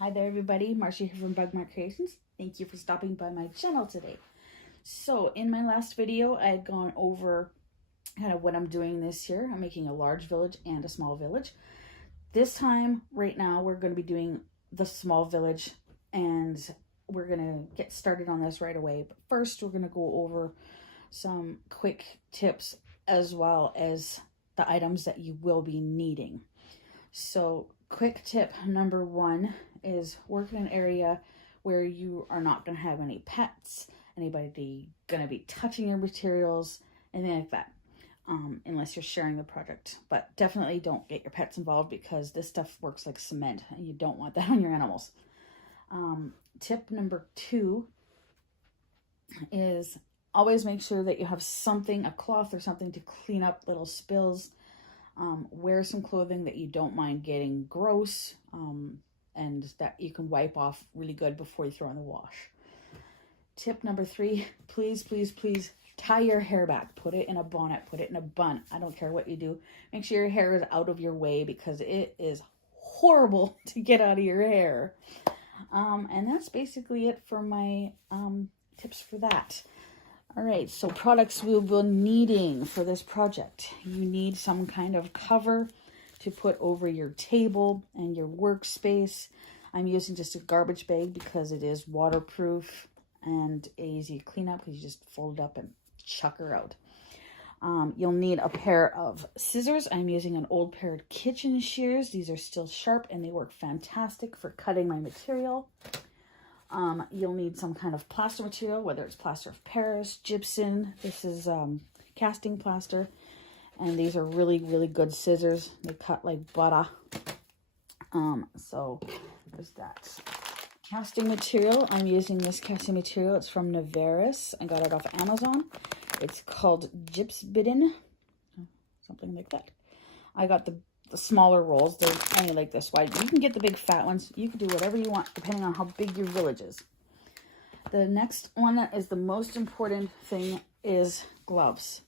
Hi there everybody, Marcia here from Bugmark Creations. Thank you for stopping by my channel today. So in my last video, I had gone over kind of what I'm doing this year. I'm making a large village and a small village. This time, right now, we're going to be doing the small village and we're going to get started on this right away. But first, we're going to go over some quick tips as well as the items that you will be needing. So quick tip number one is work in an area where you are not going to have any pets, anybody going to be touching your materials, anything like that, unless you're sharing the project. But definitely don't get your pets involved because this stuff works like cement and you don't want that on your animals. Tip number two is always make sure that you have something, a cloth or something to clean up little spills. Wear some clothing that you don't mind getting gross and that you can wipe off really good before you throw in the wash. Tip number three, please, please, please tie your hair back. Put it in a bonnet, put it in a bun. I don't care what you do. Make sure your hair is out of your way because it is horrible to get out of your hair. And that's basically it for my tips for that. All right, so products we'll be needing for this project. You need some kind of cover to put over your table and your workspace. I'm using just a garbage bag because it is waterproof and easy to clean up because you just fold it up and chuck her out. You'll need a pair of scissors. I'm using an old pair of kitchen shears. These are still sharp and they work fantastic for cutting my material. You'll need some kind of plaster material, whether it's plaster of Paris, gypsum. This is casting plaster, and these are really, really good scissors. They cut like butter. So there's that. Casting material. I'm using this casting material. It's from Navarus. I got it off Amazon. It's called gypsum, something like that. I got the smaller rolls. They're only like this wide. You can get the big fat ones. You can do whatever you want depending on how big your village is. The next one that is the most important thing is gloves.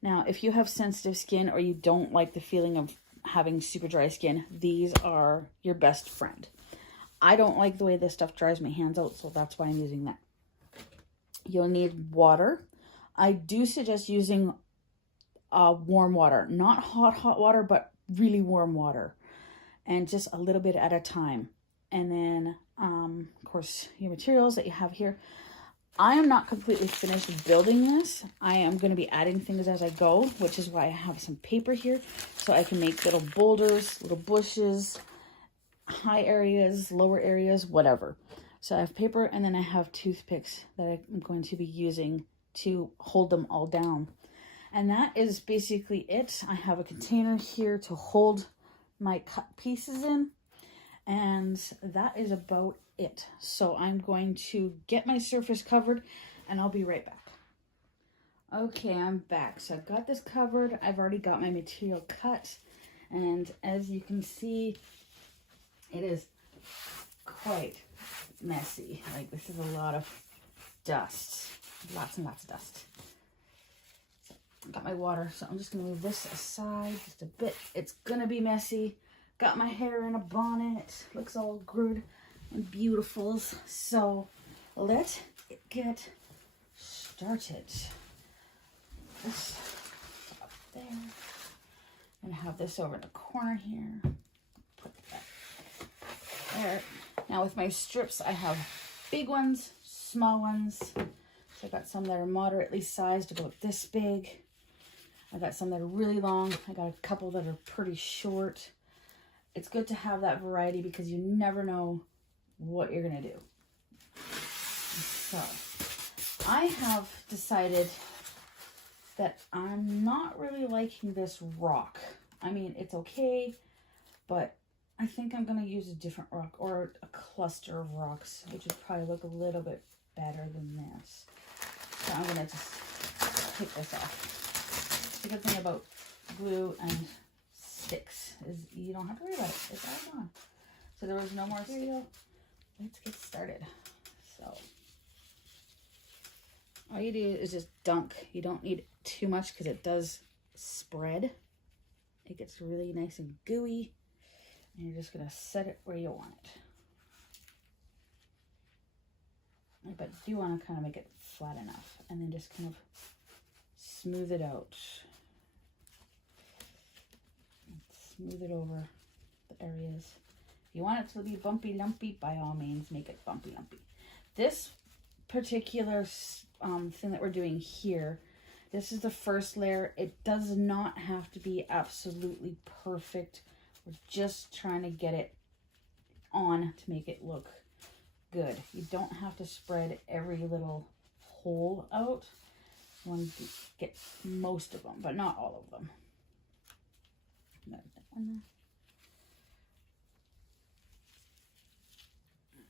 Now, if you have sensitive skin or you don't like the feeling of having super dry skin, these are your best friend. I don't like the way this stuff dries my hands out, so that's why I'm using that. You'll need water. I do suggest using warm water, not hot water, but really warm water, and just a little bit at a time. And then of course your materials that you have here. I am not completely finished building this. I am going to be adding things as I go, which is why I have some paper here so I can make little boulders, little bushes, high areas, lower areas, whatever. So I have paper, and then I have toothpicks that I'm going to be using to hold them all down. And that is basically it. I have a container here to hold my cut pieces in. And that is about it. So I'm going to get my surface covered and I'll be right back. Okay, I'm back. So I've got this covered. I've already got my material cut. And as you can see, it is quite messy. Like, this is a lot of dust. Lots and lots of dust. Got my water, so I'm just gonna move this aside just a bit. It's gonna be messy. Got my hair in a bonnet. Looks all good and beautiful. So let's get started. This up there. I'm gonna have this over in the corner here. Put that there. Now with my strips, I have big ones, small ones. So I got some that are moderately sized, about this big. I got some that are really long. I got a couple that are pretty short. It's good to have that variety because you never know what you're going to do. So I have decided that I'm not really liking this rock. I mean, it's okay, but I think I'm going to use a different rock or a cluster of rocks, which would probably look a little bit better than this. So I'm going to just take this off. The good thing about glue and sticks is you don't have to worry about it. It's all gone. So there was no more material. Let's get started. So all you do is just dunk. You don't need too much because it does spread. It gets really nice and gooey. And you're just going to set it where you want it. but do want to kind of make it flat enough, and then just kind of smooth it out. Smooth it over the areas. If you want it to be bumpy lumpy, by all means make it bumpy lumpy. This particular thing that we're doing here, this is the first layer. It does not have to be absolutely perfect. We're just trying to get it on to make it look good. You don't have to spread every little hole out. You want to get most of them, but not all of them. That one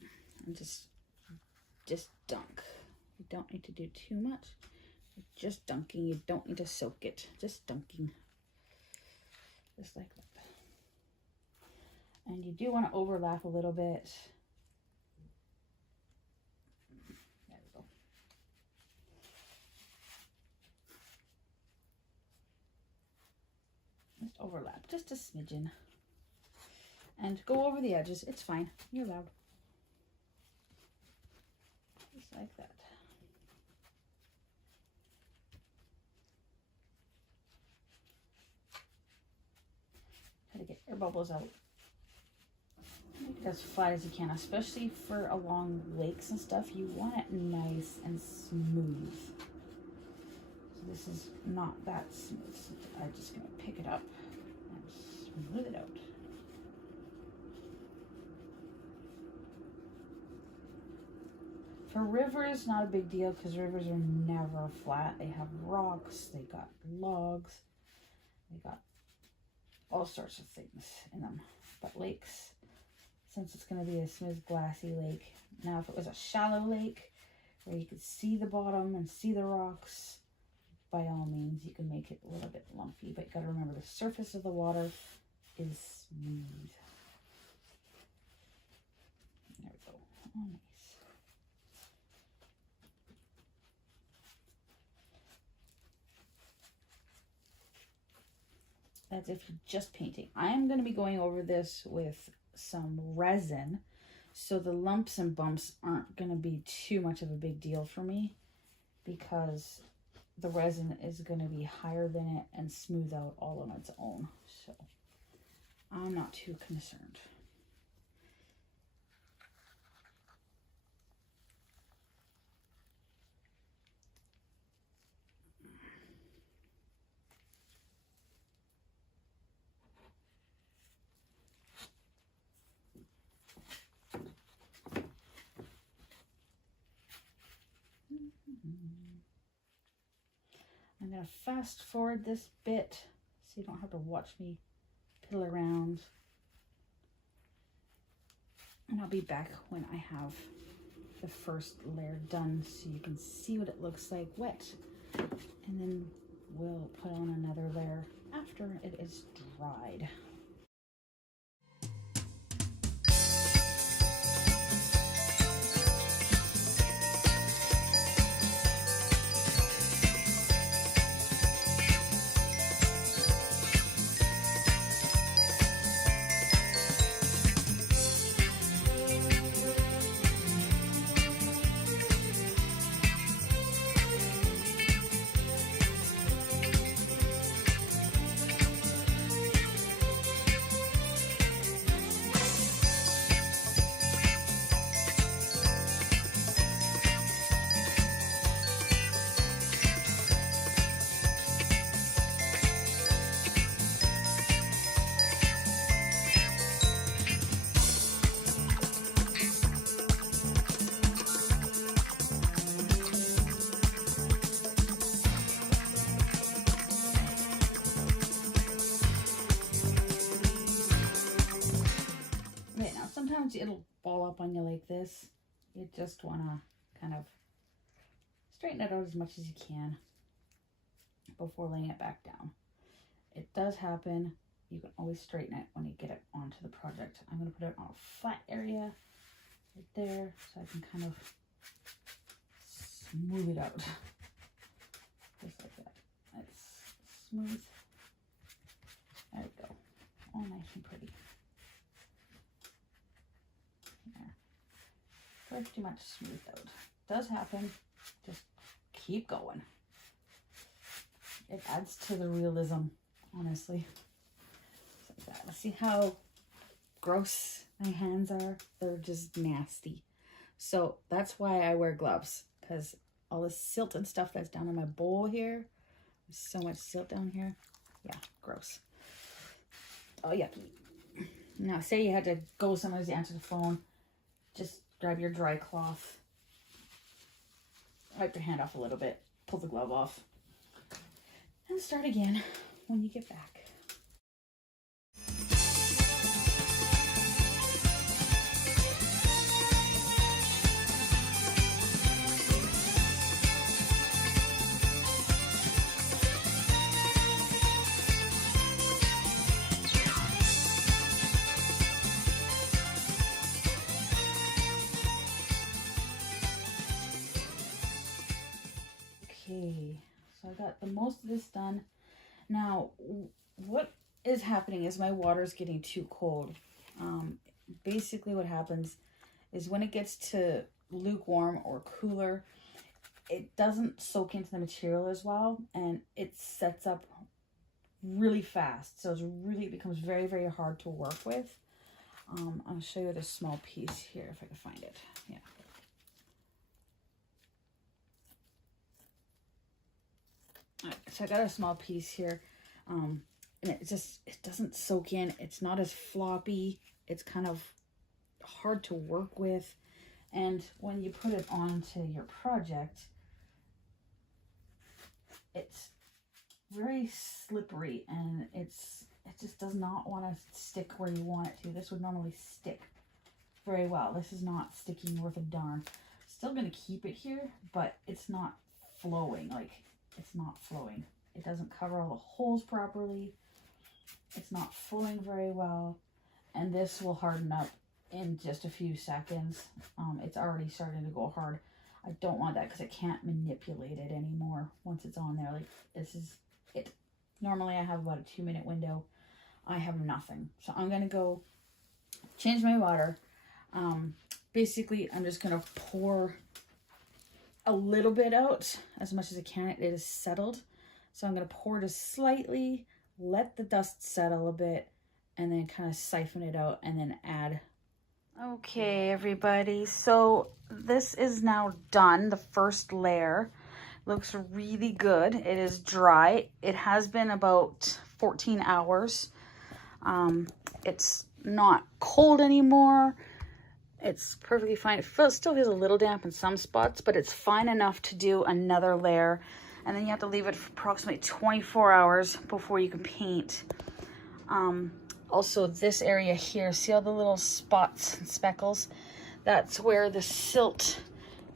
there. And just dunk. You don't need to do too much. You're just dunking. You don't need to soak it. Just dunking. Just like that. And you do want to overlap a little bit. There we go. Just overlap, just a smidgen. And go over the edges. It's fine. You're allowed. Just like that. Try to get your bubbles out. Make it as flat as you can, especially for along lakes and stuff. You want it nice and smooth. So this is not that smooth. So I'm just going to pick it up and smooth it out. For rivers, not a big deal because rivers are never flat. They have rocks, they got logs, they got all sorts of things in them. But lakes, since it's going to be a smooth, glassy lake. Now, if it was a shallow lake where you could see the bottom and see the rocks, by all means, you can make it a little bit lumpy. But you got to remember the surface of the water is smooth. There we go. Oh, nice. That's if you're just painting. I'm going to be going over this with some resin, so the lumps and bumps aren't going to be too much of a big deal for me, because the resin is going to be higher than it and smooth out all on its own. So I'm not too concerned. I'm going to fast forward this bit so you don't have to watch me piddle around. And I'll be back when I have the first layer done so you can see what it looks like wet. And then we'll put on another layer after it is dried. Sometimes it'll ball up on you like this. You just want to kind of straighten it out as much as you can before laying it back down. It does happen. You can always straighten it when you get it onto the project. I'm going to put it on a flat area right there so I can kind of smooth it out. Just like that. It's smooth. There we go. All nice and pretty. Pretty much smoothed out. does happen, just keep going. It adds to the realism, honestly. Like that. Let's see how gross my hands are. They're just nasty. So that's why I wear gloves, because all the silt and stuff that's down in my bowl here. There's so much silt down here. Yeah, gross. Oh, yucky. Now, say you had to go somewhere to answer the phone. Just grab your dry cloth. Wipe your hand off a little bit. Pull the glove off. And start again when you get back. Okay, so I got the most of this done. Now, what is happening is my water is getting too cold. Basically what happens is when it gets to lukewarm or cooler, it doesn't soak into the material as well, and it sets up really fast. So it becomes very, very hard to work with. I'll show you this small piece here if I can find it. Yeah. So I got a small piece here, and it doesn't soak in. It's not as floppy. It's kind of hard to work with, and when you put it onto your project, it's very slippery, and it just does not want to stick where you want it to. This would normally stick very well. This is not sticking worth a darn. Still going to keep it here, but it's not flowing. Like, it's not flowing. It doesn't cover all the holes properly. It's not flowing very well. And this will harden up in just a few seconds. It's already starting to go hard. I don't want that because I can't manipulate it anymore once it's on there. Like, this is it. Normally I have about a 2-minute window. I have nothing. So I'm going to go change my water. Basically, I'm just going to pour a little bit out, as much as I can. It is settled, so I'm going to pour just slightly, let the dust settle a bit, and then kind of siphon it out and then add. Okay, everybody, so this is now done. The first layer looks really good. It is dry. It has been about 14 hours. It's not cold anymore. It's perfectly fine. It still feels a little damp in some spots, but it's fine enough to do another layer. And then you have to leave it for approximately 24 hours before you can paint. Also, this area here, see all the little spots and speckles? That's where the silt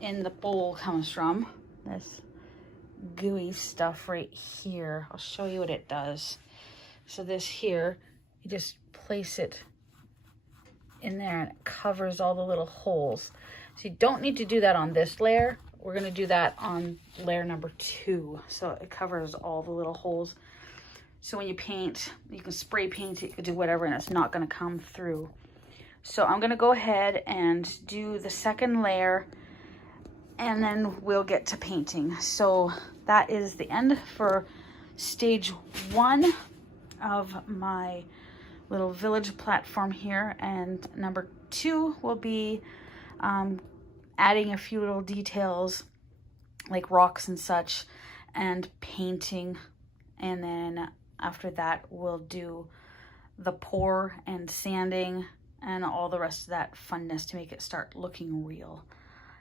in the bowl comes from. This gooey stuff right here. I'll show you what it does. So this here, you just place it in there and it covers all the little holes. So you don't need to do that on this layer. We're going to do that on layer number 2. So it covers all the little holes. So when you paint, you can spray paint it, you can do whatever, and it's not going to come through. So I'm going to go ahead and do the second layer, and then we'll get to painting. So that is the end for stage 1 of my little village platform here, and number 2 will be adding a few little details like rocks and such and painting, and then after that we'll do the pour and sanding and all the rest of that funness to make it start looking real.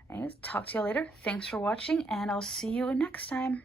Anyways, talk to you later. Thanks for watching, and I'll see you next time.